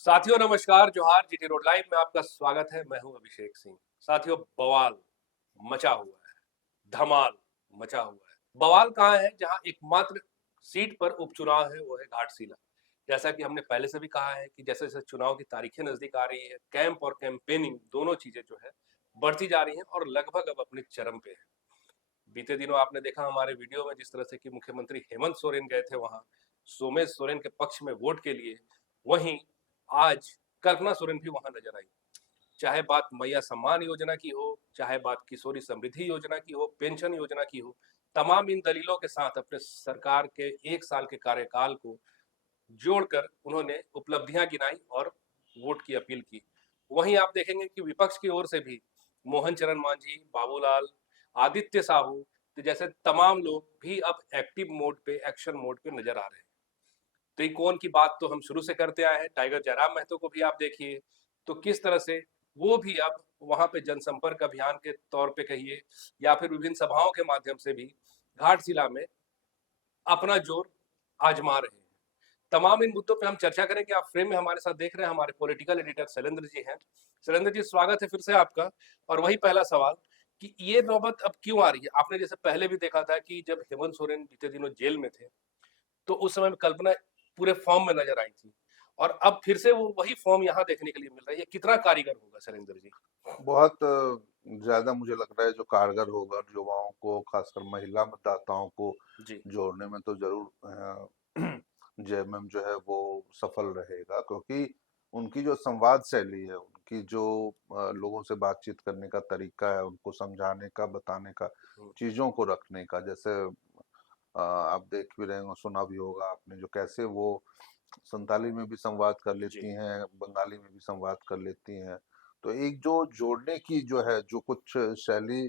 साथियों नमस्कार, जोहार। जीटी रोड लाइव में आपका स्वागत है। मैं हूं अभिषेक सिंह। साथियों, बवाल मचा हुआ है, धमाल मचा हुआ है। बवाल कहाँ है? जहां एकमात्र सीट पर उपचुनाव है वो है घाटशिला। जैसा कि हमने पहले से भी कहा है कि जैसे जैसे चुनाव की तारीखें नजदीक आ रही है, कैंप और कैंपेनिंग दोनों चीजें जो है बढ़ती जा रही हैं और लगभग अब अपने चरम पे है। बीते दिनों आपने देखा हमारे वीडियो में जिस तरह से कि मुख्यमंत्री हेमंत सोरेन गए थे वहां सोमेश सोरेन के पक्ष में वोट के लिए। वहीं आज कल्पना सोरेन भी वहां नजर आई। चाहे बात मैया सम्मान योजना की हो, चाहे बात किशोरी समृद्धि योजना की हो, पेंशन योजना की हो, तमाम इन दलीलों के साथ अपने सरकार के 1 साल के कार्यकाल को जोड़कर उन्होंने उपलब्धियां गिनाई और वोट की अपील की। वहीं आप देखेंगे कि विपक्ष की ओर से भी मोहन चरण मांझी, बाबूलाल, आदित्य साहू जैसे तमाम लोग भी अब एक्टिव मोड पे, एक्शन मोड पे नजर आ रहे हैं। त्रिकोण की बात तो हम शुरू से करते आए हैं। टाइगर जयराम महतो को भी आप देखिए तो किस तरह से वो भी अब वहां पे जनसंपर्क अभियान के तौर पे कहिए या फिर विभिन्न सभाओं के माध्यम से भी घाटशिला में अपना जोर आजमा रहे हैं। तमाम इन मुद्दों पे हम चर्चा करेंगे। आप फ्रेम में हमारे साथ देख रहे हैं हमारे पॉलिटिकल एडिटर शैलेंद्र जी हैं। शैलेंद्र जी, स्वागत है फिर से आपका। और वही पहला सवाल कि ये नौबत अब क्यों आ रही है? आपने जैसे पहले भी देखा था कि जब हेमंत सोरेन बीते दिनों जेल में थे तो उस समय कल्पना पूरे फॉर्म में नजर आई थी और अब फिर से वो वही फॉर्म यहाँ देखने के लिए मिल रहा है। ये कितना कारीगर होगा शैलेंद्र जी? बहुत ज्यादा मुझे लग रहा है जो कारगर होगा और युवाओं को, खासकर महिला मतदाताओं को जी। जोड़ने में तो जरूर जेएमएम जो है वो सफल रहेगा, क्योंकि उनकी जो संवाद शैली है, उनकी जो लोगों से बातचीत करने का तरीका है, उनको समझाने का, बताने का, हम्म, चीजों को रखने का, जैसे आप देख भी रहे हो, सुना भी होगा आपने, जो कैसे वो संताली में भी संवाद कर जी। लेती हैं, बंगाली में भी संवाद कर लेती हैं। तो एक जो जोड़ने की जो है, जो कुछ शैली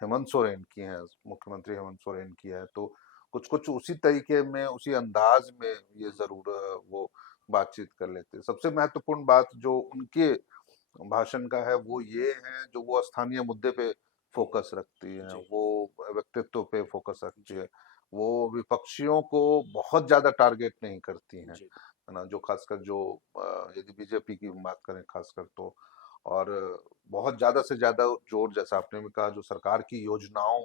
हेमंत सोरेन की है, मुख्यमंत्री हेमंत सोरेन की है, तो कुछ कुछ उसी तरीके में, उसी अंदाज में ये जरूर वो बातचीत कर लेते हैं। सबसे महत्वपूर्ण बात जो उनके भाषण का है वो ये है, जो वो स्थानीय मुद्दे पे फोकस रखती है, जी। वो व्यक्तित्व पे फोकस रखती जी। है, वो विपक्षियों को बहुत ज्यादा टारगेट नहीं करती हैं, जी। है ना। जो खासकर जो यदि बीजेपी की बात करें खासकर, तो और बहुत ज्यादा से ज्यादा जोर, जैसा आपने भी कहा, जो सरकार की योजनाओं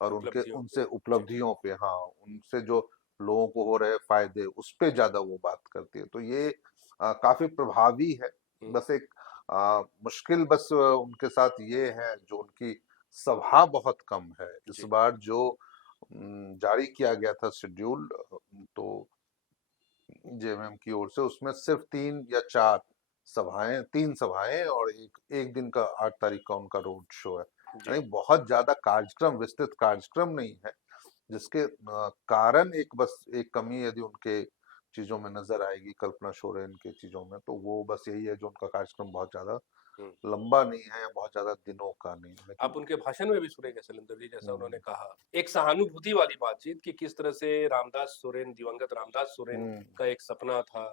और उनके उपलब्धियों पे। उनसे जी। उपलब्धियों पे, हाँ, उनसे जो लोगों को हो रहे फायदे, उस पे ज्यादा वो बात करती है। तो ये काफी प्रभावी है। हम्म, बस एक मुश्किल बस उनके साथ ये है, जो उनकी सभा बहुत कम है इस जी। बार। जो जारी किया गया था शेड्यूल, तो जेएमएम की ओर से, उसमें सिर्फ 3 या 4 सभाएं, 3 सभाएं और एक एक दिन का 8 तारीख का उनका रोड शो है। जी। यानी बहुत ज्यादा कार्यक्रम, विस्तृत कार्यक्रम नहीं है, जिसके कारण एक, बस एक कमी यदि उनके चीजों में नजर आएगी, कल्पना सोरेन के चीजों में, तो वो बस यही है, जो उनका कार्यक्रम बहुत ज्यादा हम्म। लंबा नहीं है या बहुत ज्यादा दिनों का नहीं है, लेकिन आप उनके भाषण में भी सुनेंगे शैलेंद्र जी, जैसा हम्म उन्होंने कहा एक सहानुभूति वाली बातचीत कि किस तरह से रामदास सोरेन, दिवंगत रामदास सोरेन हम्म का एक सपना था,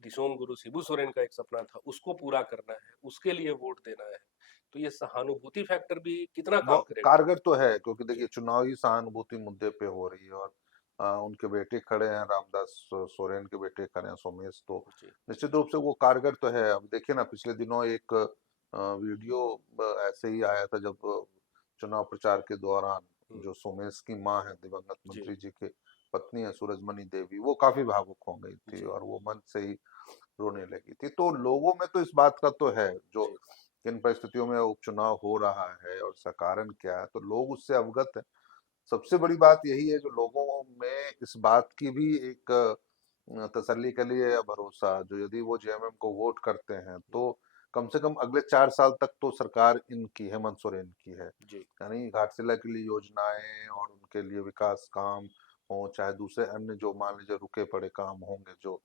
दिसोम गुरु शिबू सोरेन का एक सपना था, उसको पूरा करना है, उसके लिए वोट देना है। तो ये सहानुभूति फैक्टर भी कितना वो काम करेगा? कारगर तो है, क्योंकि देखिए जी। चुनावी सहानुभूति मुद्दे पे हो रही है, और उनके बेटे खड़े हैं, रामदास सोरेन के बेटे खड़े हैं, सोमेश, तो जी। निश्चित रूप से वो कारगर तो है। अब देखिए ना, पिछले दिनों एक वीडियो ऐसे ही आया था, जब चुनाव प्रचार के दौरान, हम्म, जो सोमेश की मां है, दिवंगत जी। मंत्री जी के पत्नी है सूरजमणि देवी, वो काफी भावुक हो गई थी जी। और वो मन से ही रोने लगी थी। तो लोगों में तो इस बात का तो है, जो जी। किन परिस्थितियों में उपचुनाव हो रहा है और इसका कारण क्या है, तो लोग उससे अवगत है। सबसे बड़ी बात यही है, जो लोगों में इस बात की भी एक तसल्ली के लिए या भरोसा, जो यदि वो जेएमएम को वोट करते हैं, तो कम से कम अगले 4 साल तक तो सरकार इनकी, हेमंत सोरेन की है। जी। यानी घाटशिला के लिए योजनाएं और उनके लिए विकास काम हो, चाहे दूसरे अन्य जो मान लीजिए रुके पड़े काम होंगे, जो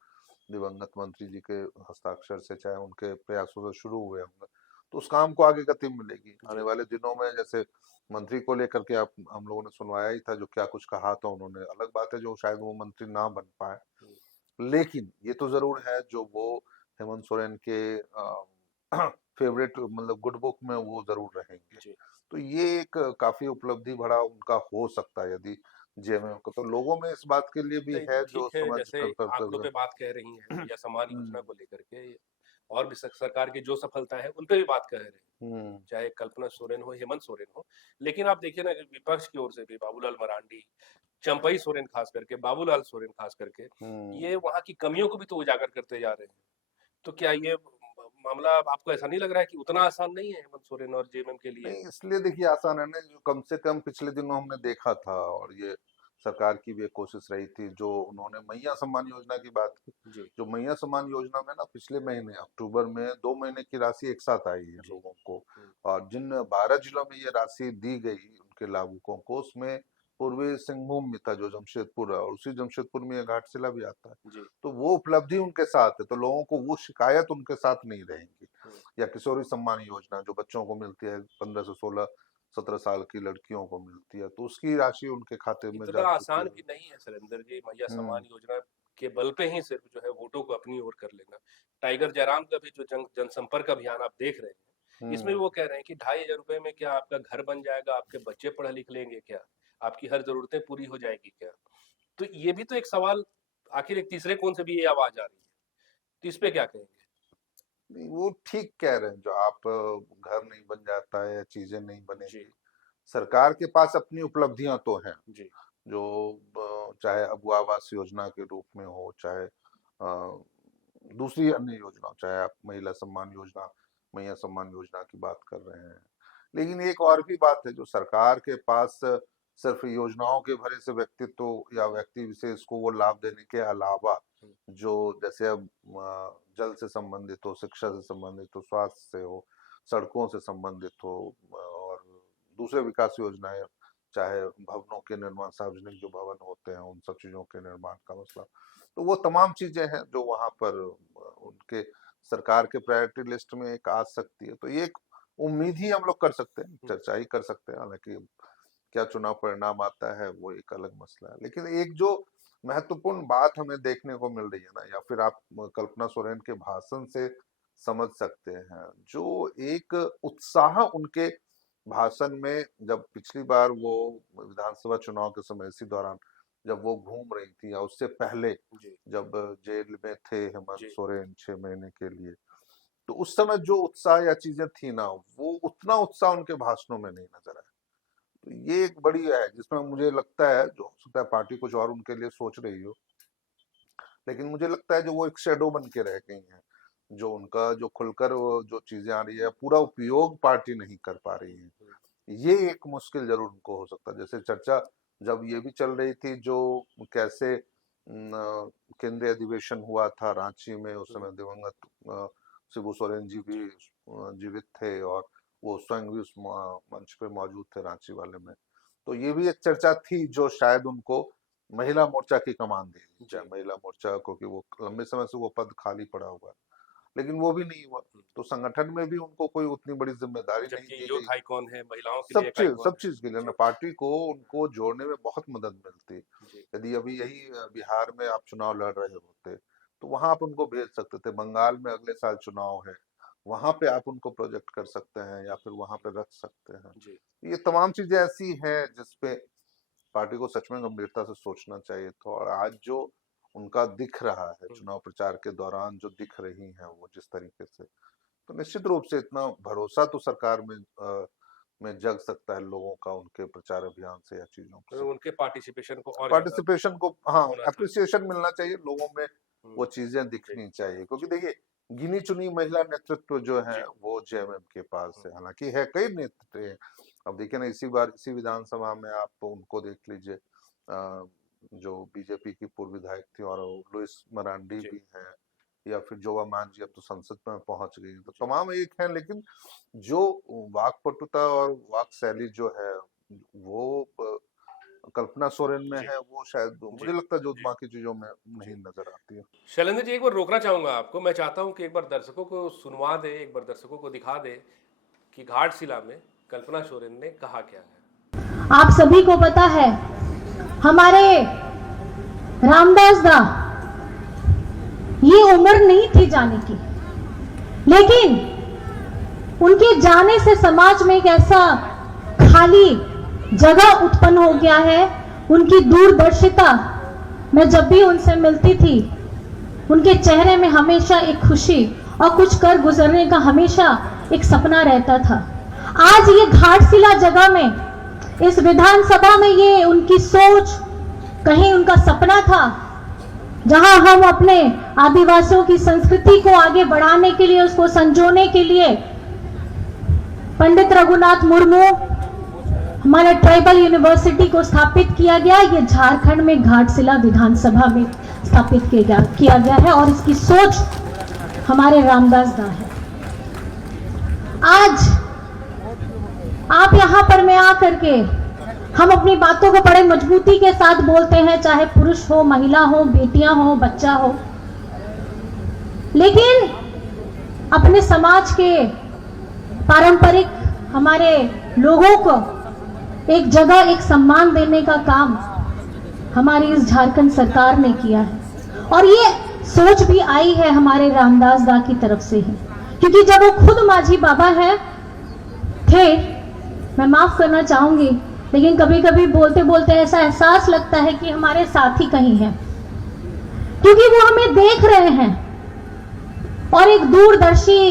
दिवंगत मंत्री जी के हस्ताक्षर से, चाहे उनके प्रयासों से शुरू हुए होंगे, तो उस काम को आगे गति मिलेगी आने जी। वाले दिनों में। जैसे मंत्री को लेकर के आप, हम लोगों ने सुनवाया ही था, जो क्या कुछ कहा था उन्होंने। अलग बात है जो शायद वो मंत्री ना बन पाए, हम्म, लेकिन ये तो जरूर है, जो वो हेमंत सोरेन के फेवरेट, मतलब गुड बुक में वो जरूर रहेंगे। जी। तो ये एक काफी उपलब्धि भरा उनका हो सकता है, यदि जेएमएम को, तो लोगों में इस बात के लिए भी नहीं, है, जो ठीक है। समझ जैसे कर करते आंकड़ों हुए। पे बात कह रही हैं, मैया सम्मान योजना हम्म को लेकर के, और भी सरकार की जो सफलता है उन पे भी बात कर रहे हैं, चाहे कल्पना सोरेन हो, हेमंत सोरेन हो। लेकिन आप देखिए ना, विपक्ष की ओर से भी बाबूलाल मरांडी, चंपई सोरेन खास करके, बाबूलाल सोरेन खास करके, ये वहां की कमियों को भी तो उजागर करते जा रहे हैं। तो क्या ये मामला आपको ऐसा नहीं लग रहा है कि उतना आसान नहीं है हेमंत सोरेन और जेएमएम के लिए? नहीं, इसलिए देखिए आसान है ना, जो कम से कम पिछले दिनों हमने देखा था, और ये सरकार की भी एक कोशिश रही थी, जो उन्होंने मैया सम्मान योजना की बात की। जो मैया सम्मान योजना में ना पिछले महीने अक्टूबर में 2 महीने की राशि एक साथ आई है लोगों को, और जिन 12 जिलों में ये राशि दी गई उनके लाभुकों को, उसमें पूर्वी सिंहभूम में था जो जमशेदपुर है, और उसी जमशेदपुर में ये घाटशिला भी आता है। तो वो उपलब्धि उनके साथ है, तो लोगों को वो शिकायत उनके साथ नहीं रहेगी। या किशोरी सम्मान योजना जो बच्चों को मिलती है, 15 से 16-17 साल की लड़कियों को मिलती है, तो उसकी राशि उनके खाते में इतना आसान भी नहीं है सुरेंद्र जी, मैया सम्मान योजना के बल पे ही सिर्फ जो है वोटों को अपनी ओर कर लेना। टाइगर जयराम का भी जो जनसंपर्क अभियान आप देख रहे हैं, इसमें वो कह रहे हैं कि 2,500 रुपए में क्या आपका घर बन जाएगा, आपके बच्चे पढ़ लिख लेंगे क्या, आपकी हर जरूरतें पूरी हो जाएगी क्या? तो ये भी तो एक सवाल, आखिर एक तीसरे कौन से भी ये आवाज आ रही है, तो इस पे क्या कहेंगे? नहीं, वो ठीक कह रहे हैं, जो आप घर नहीं बन जाता है या चीजें नहीं बनेगी, सरकार के पास अपनी उपलब्धियां तो हैं, जो चाहे अबू आवास योजना के रूप में हो, चाहे दूसरी अन्य योजना, चाहे आप महिला सम्मान योजना, मैया सम्मान योजना की बात कर रहे हैं। लेकिन एक और भी बात है, जो सरकार के पास सिर्फ योजनाओं के भरे से व्यक्तित्व या व्यक्ति विशेष को वो लाभ देने के अलावा, जो जैसे अब जल से संबंधित हो, शिक्षा से संबंधित हो, स्वास्थ्य से हो, सड़कों से संबंधित हो, और दूसरे विकास योजनाएं, चाहे भवनों के निर्माण, सार्वजनिक जो भवन होते हैं उन सब चीजों के निर्माण का मसला, तो वो तमाम चीजें हैं जो वहां पर उनके सरकार के प्रायोरिटी लिस्ट में एक आ सकती है। तो ये एक उम्मीद ही हम लोग कर सकते हैं, चर्चा ही कर सकते हैं, हालांकि क्या चुनाव परिणाम आता है वो एक अलग मसला है। लेकिन एक जो महत्वपूर्ण बात हमें देखने को मिल रही है ना, या फिर आप कल्पना सोरेन के भाषण से समझ सकते हैं, जो एक उत्साह उनके भाषण में, जब पिछली बार वो विधानसभा चुनाव के समय इसी दौरान जब वो घूम रही थी, या उससे पहले जब जेल में थे हेमंत सोरेन 6 महीने के लिए, तो उस समय जो उत्साह या चीजें थी ना, वो उतना उत्साह उनके भाषणों में नहीं नजर आया। तो ये एक बड़ी है, जिसमें मुझे लगता है, जो हो सकता है पार्टी कुछ और उनके लिए सोच रही हो, लेकिन मुझे लगता है जो वो एक शेडो बन के रह गई हैं, जो उनका जो खुलकर जो चीजें आ रही है पूरा उपयोग पार्टी नहीं कर पा रही है। ये एक मुश्किल जरूर उनको हो सकता है। जैसे चर्चा जब ये भी चल रही थी, जो कैसे केंद्रीय अधिवेशन हुआ था रांची में, उस समय दिवंगत शिबू सोरेन जी भी जीवित थे, और वो स्वयं भी उस मंच पे मौजूद थे रांची वाले में। तो ये भी एक चर्चा थी, जो शायद उनको महिला मोर्चा की कमान दे दी जाए, महिला मोर्चा को, कि वो लंबे समय से वो पद खाली पड़ा हुआ, लेकिन वो भी नहीं हुआ। तो संगठन में भी उनको कोई उतनी बड़ी जिम्मेदारी नहीं दी गई। यूथ आइकॉन है, महिलाओं के लिए सब चीज के लिए ना, पार्टी को उनको जोड़ने में बहुत मदद मिलती। यदि अभी यही बिहार में आप चुनाव लड़ रहे होते तो वहां आप उनको भेज सकते थे, बंगाल में अगले साल चुनाव है, वहां पे आप उनको प्रोजेक्ट कर सकते हैं, या फिर वहां पे रख सकते हैं। ये तमाम चीजें ऐसी हैं जिसपे पार्टी को सच में गंभीरता से सोचना चाहिए था। और आज जो उनका दिख रहा है चुनाव प्रचार के दौरान, जो दिख रही हैं वो जिस तरीके से, तो निश्चित रूप से इतना भरोसा तो सरकार में जग सकता है लोगों का, उनके प्रचार अभियान से या चीजों से। उनके पार्टिसिपेशन को हाँ, एप्रिसिएशन मिलना चाहिए लोगों में, वो चीजें दिखनी चाहिए। क्योंकि देखिए, गिनी चुनी महिला नेतृत्व जो है वो जेएमएम के पास है, हालांकि है कई नेतृत्व। अब देखिए ना, इसी बार इसी विधानसभा में आप उनको देख लीजिए, जो बीजेपी की पूर्व विधायक थी, और लुइस मरांडी भी हैं, या फिर जोवा मांझी अब तो संसद में पहुंच गई। तो तमाम एक हैं, लेकिन जो वाक्पटुता और वाक शैली जो है वो कल्पना सोरेन में है, वो शायद मुझे लगता है जो बाकी चीजों में नहीं नजर आती है। शैलेंद्र जी, एक बार रोकना चाहूंगा आपको, मैं चाहता हूं कि एक बार दर्शकों को सुनवा दे, एक बार दर्शकों को दिखा दे कि घाटशिला में कल्पना सोरेन ने कहा क्या है। आप सभी को पता है, हमारे रामदास दा ये उम्र नहीं थी जाने की, लेकिन उनके जाने से समाज में एक ऐसा खाली जगह उत्पन्न हो गया है। उनकी दूरदर्शिता, मैं जब भी उनसे मिलती थी, उनके चेहरे में हमेशा एक खुशी और कुछ कर गुजरने का हमेशा एक सपना रहता था। आज ये घाटशिला जगह में, इस विधानसभा में, ये उनकी सोच, कहीं उनका सपना था जहां हम अपने आदिवासियों की संस्कृति को आगे बढ़ाने के लिए, उसको संजोने के लिए पंडित रघुनाथ मुर्मू, हमारे ट्राइबल यूनिवर्सिटी को स्थापित किया गया। ये झारखंड में घाटशिला विधानसभा में स्थापित किया गया है और इसकी सोच हमारे रामदास दा है। आज आप यहां पर में आकर के हम अपनी बातों को बड़े मजबूती के साथ बोलते हैं, चाहे पुरुष हो, महिला हो, बेटियां हो, बच्चा हो, लेकिन अपने समाज के पारंपरिक हमारे लोगों को एक जगह, एक सम्मान देने का काम हमारी इस झारखंड सरकार ने किया है। और ये सोच भी आई है हमारे रामदास दा की तरफ से है, क्योंकि जब वो खुद माझी बाबा है थे, मैं माफ करना चाहूंगी, लेकिन कभी कभी बोलते बोलते ऐसा एहसास लगता है कि हमारे साथी कहीं हैं, क्योंकि वो हमें देख रहे हैं और एक दूरदर्शी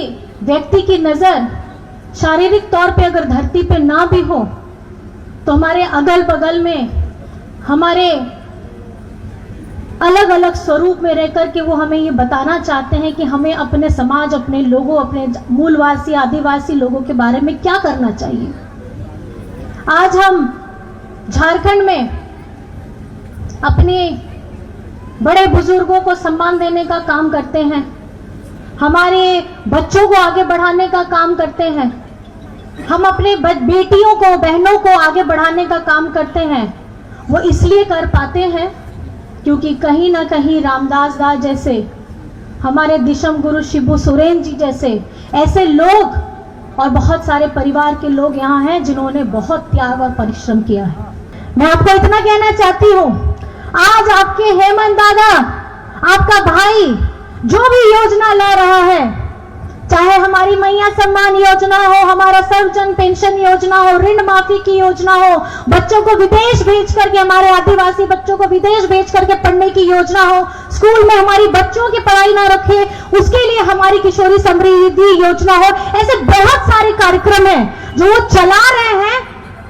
व्यक्ति की नजर शारीरिक तौर पे अगर धरती पे ना भी हो तो हमारे अगल बगल में, हमारे अलग अलग स्वरूप में रह करके वो हमें ये बताना चाहते हैं कि हमें अपने समाज, अपने लोगों, अपने मूलवासी आदिवासी लोगों के बारे में क्या करना चाहिए। आज हम झारखंड में अपने बड़े बुजुर्गों को सम्मान देने का काम करते हैं, हमारे बच्चों को आगे बढ़ाने का काम करते हैं, हम अपने बेटियों को, बहनों को आगे बढ़ाने का काम करते हैं। वो इसलिए कर पाते हैं क्योंकि कहीं ना कहीं रामदास दा जैसे, हमारे दिशम गुरु शिबू सोरेन जी जैसे ऐसे लोग और बहुत सारे परिवार के लोग यहाँ हैं जिन्होंने बहुत त्याग और परिश्रम किया है। मैं आपको इतना कहना चाहती हूँ, आज आपके हेमंत दादा, आपका भाई जो भी योजना ला रहा है, चाहे हमारी मैया सम्मान योजना हो, हमारा सर्वजन पेंशन योजना हो, ऋण माफी की योजना हो, बच्चों को विदेश भेज करके, हमारे आदिवासी बच्चों को विदेश भेज करके पढ़ने की योजना हो, स्कूल में हमारी बच्चों की पढ़ाई ना रखे उसके लिए हमारी किशोरी समृद्धि योजना हो, ऐसे बहुत सारे कार्यक्रम हैं जो वो चला रहे हैं।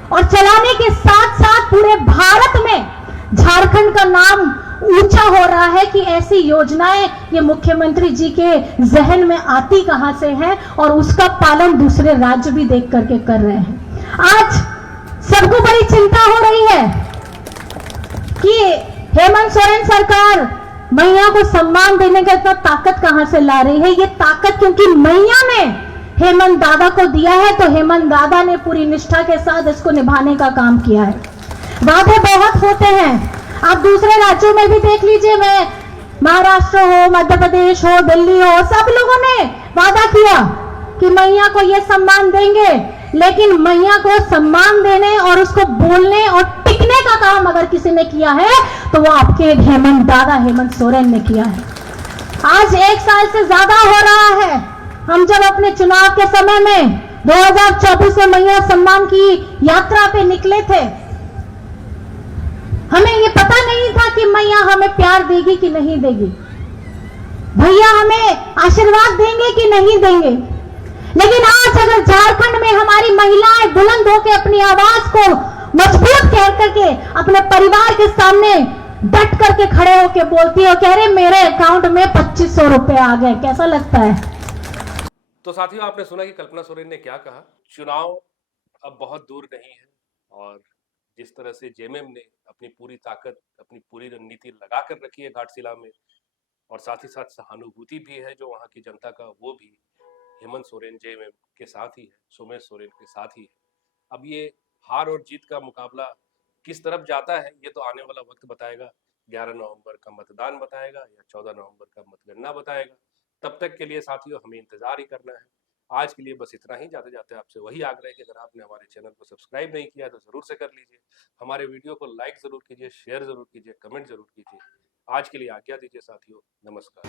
और चलाने के साथ साथ पूरे भारत में झारखंड का नाम ऊंचा हो रहा है कि ऐसी योजनाएं ये मुख्यमंत्री जी के जहन में आती कहां से है और उसका पालन दूसरे राज्य भी देख करके कर रहे हैं। आज सबको बड़ी चिंता हो रही है कि हेमंत सोरेन सरकार मैया को सम्मान देने का इतना ताकत कहां से ला रही है। ये ताकत क्योंकि मैया ने हेमंत दादा को दिया है, तो हेमंत दादा ने पूरी निष्ठा के साथ इसको निभाने का काम किया है। वादे बहुत होते हैं, आप दूसरे राज्यों में भी देख लीजिए, मैं महाराष्ट्र हो, मध्य प्रदेश हो, दिल्ली हो, सब लोगों ने वादा किया कि मैया को ये सम्मान देंगे, लेकिन मैया को सम्मान देने और उसको बोलने और टिकने का काम अगर किसी ने किया है तो वो आपके हेमंत दादा, हेमंत सोरेन ने किया है। आज 1 साल से ज्यादा हो रहा है, हम जब अपने चुनाव के समय में 2024 में मैया सम्मान की यात्रा पे निकले थे, हमें ये पता नहीं था कि मैया हमें प्यार देगी कि नहीं देगी, भैया हमें आशीर्वाद देंगे कि नहीं देंगे। लेकिन आज अगर झारखंड में हमारी महिलाएं बुलंद होकर अपनी आवाज को मजबूत कह करके अपने परिवार के सामने डट करके खड़े होकर बोलती हो, कह रहे मेरे अकाउंट में 2500 रुपए आ गए, कैसा लगता है? तो साथियों, आपने सुना कि कल्पना सोरेन ने क्या कहा। चुनाव अब बहुत दूर नहीं है और जिस तरह से जेएमएम ने अपनी पूरी ताकत, अपनी पूरी रणनीति लगा कर रखी है घाटशिला में, और साथ ही साथ सहानुभूति भी है जो वहाँ की जनता का, वो भी हेमंत सोरेन जेएमएम के साथ ही है, सोमेश सोरेन के साथ ही है। अब ये हार और जीत का मुकाबला किस तरफ जाता है ये तो आने वाला वक्त बताएगा। 11 नवंबर का मतदान बताएगा या 14 नवंबर का मतगणना बताएगा। तब तक के लिए साथियों हमें इंतजार ही करना है। आज के लिए बस इतना ही। जाते जाते आपसे वही आग्रह है कि अगर आपने हमारे चैनल को सब्सक्राइब नहीं किया तो जरूर से कर लीजिए, हमारे वीडियो को लाइक जरूर कीजिए, शेयर जरूर कीजिए, कमेंट जरूर कीजिए। आज के लिए आज्ञा दीजिए साथियों, नमस्कार।